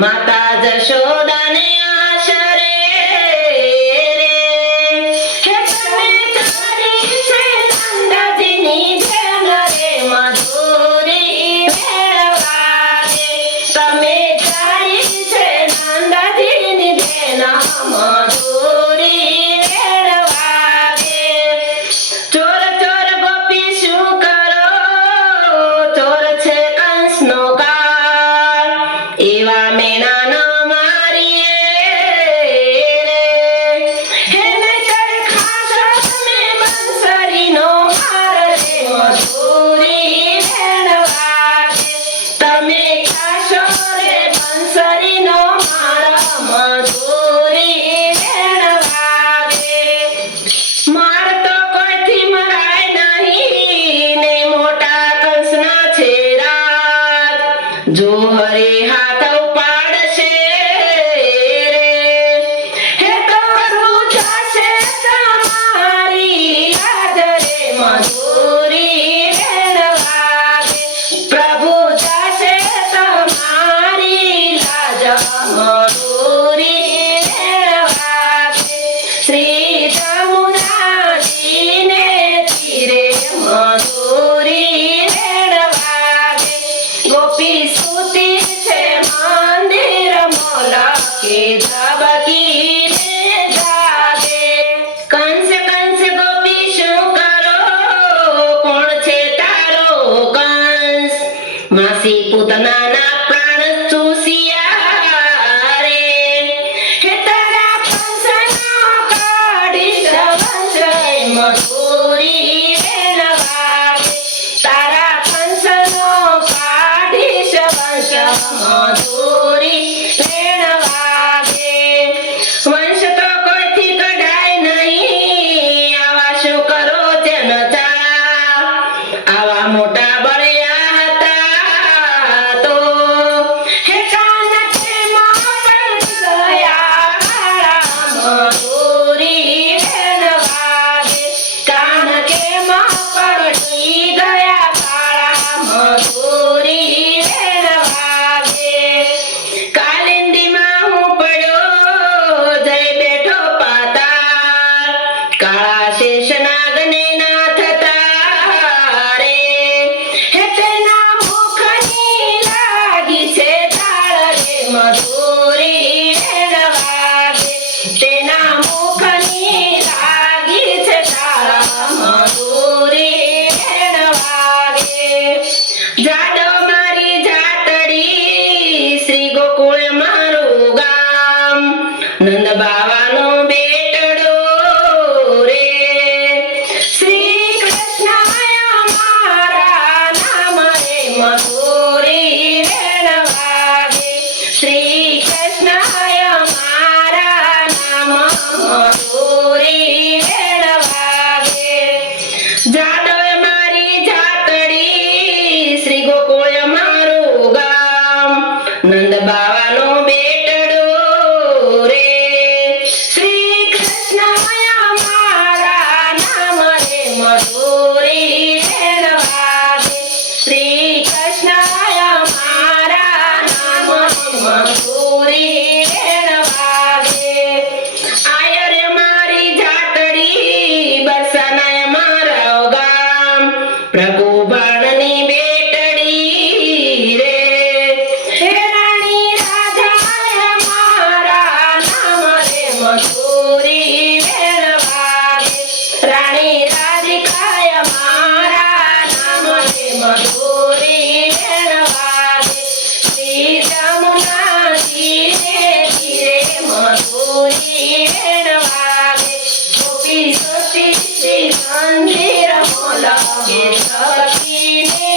માતા જશોદાને આશરે રે હે તમે તારી છે નંદજીની જેમ રે મધુરી મેળવા દે તમે તારી છે નંદજીની જેમ મધુરી મેળવા દે ચોર ચોર ગોપી શું કરો ચોર છે કંસનો કાળ એવા મેણાનો મારીએ રે હે નજર ખાશો તમે બંસરીનો માર રે મધુરી મેળવા દે તમે ખાશો રે બંસરીનો માર મધુરી મેળવા દે માર તો કોઈથી મરાય નહીં ને મોટા કંસના છે રાજ જો હરે હાથ ઉપાડશે રે હે તો પ્રભુ જશે તમારી લાજ રે મધુરી મેળવા દે પ્રભુ જશે તમારી લાજ મધુરી મેળવા દે શ્રી જમુનાજીને તીરે મધુરી મેળવા દે ગોપી સૂતી છે મંદિર મોલકે ધબકીને જાગે કંસ કંસ ગોપી શું કરો કોણ છે તારો કંસ માસી પૂતનાના પ્રાણ ચૂસ્યા રે હે તારા કંસનો કાઢીશ વંશ મધુરી મેળવા દે તારા કંસનો કાઢીશ વંશ મધુરી મેળવા દે વંશ તો કોઈથી કઢાય નહીં આવા શું કરો જન ચાળા આવા મોટા બળ્યા હતા તો હે કાન છે મોકળ ગયા કાળા મધુરી મેળવા દે કાન કે મોકળ ગયા કાળા મધુરી મેળવા દે કાલિંદીમાં હું પડ્યો જઈ બેઠો પાતાળ કાળા શેષનાગને નાથ તારે હે તેના મુખની લાગી છે તાળ રે મધુરી મેળવા દે તેના મુખની લાગી છે તાળ મધુરી મેળવા દે જાડો મારી જાતડી શ્રી ગોકુળ મારું ગામ નંદ બાવાનો બેટડો રે શ્રી કૃષ્ણ મારા નામ રે મધુરી મેળવા દે શ્રી કૃષ્ણ મારા નામ મધુરી મેળવા દે જાદવ મારી જાતડી શ્રી ગોકુળ મારું ગામ નંદ બાવાનો બેટડો રે શ્રી કૃષ્ણ મારા નામ રે મધુરી મેળવા દે શ્રી કૃષ્ણ મારા નામ મધુરી મેળવા દે આય રે મારી જાતડી બરસાનાય મારા ગામ પ્રભુ બાણની બેટડી રે હે રાણી રાધાય મારા નામ રે મધુરી મેળવા દે રાણી રાધિકાય મારા નામ રે મધુરી મેળવા દે શ્રી જમુનાજીને તીરે મધુરી મેળવા દે ગોપી સતી શ્રી મંદિર મોલકે ધબકીને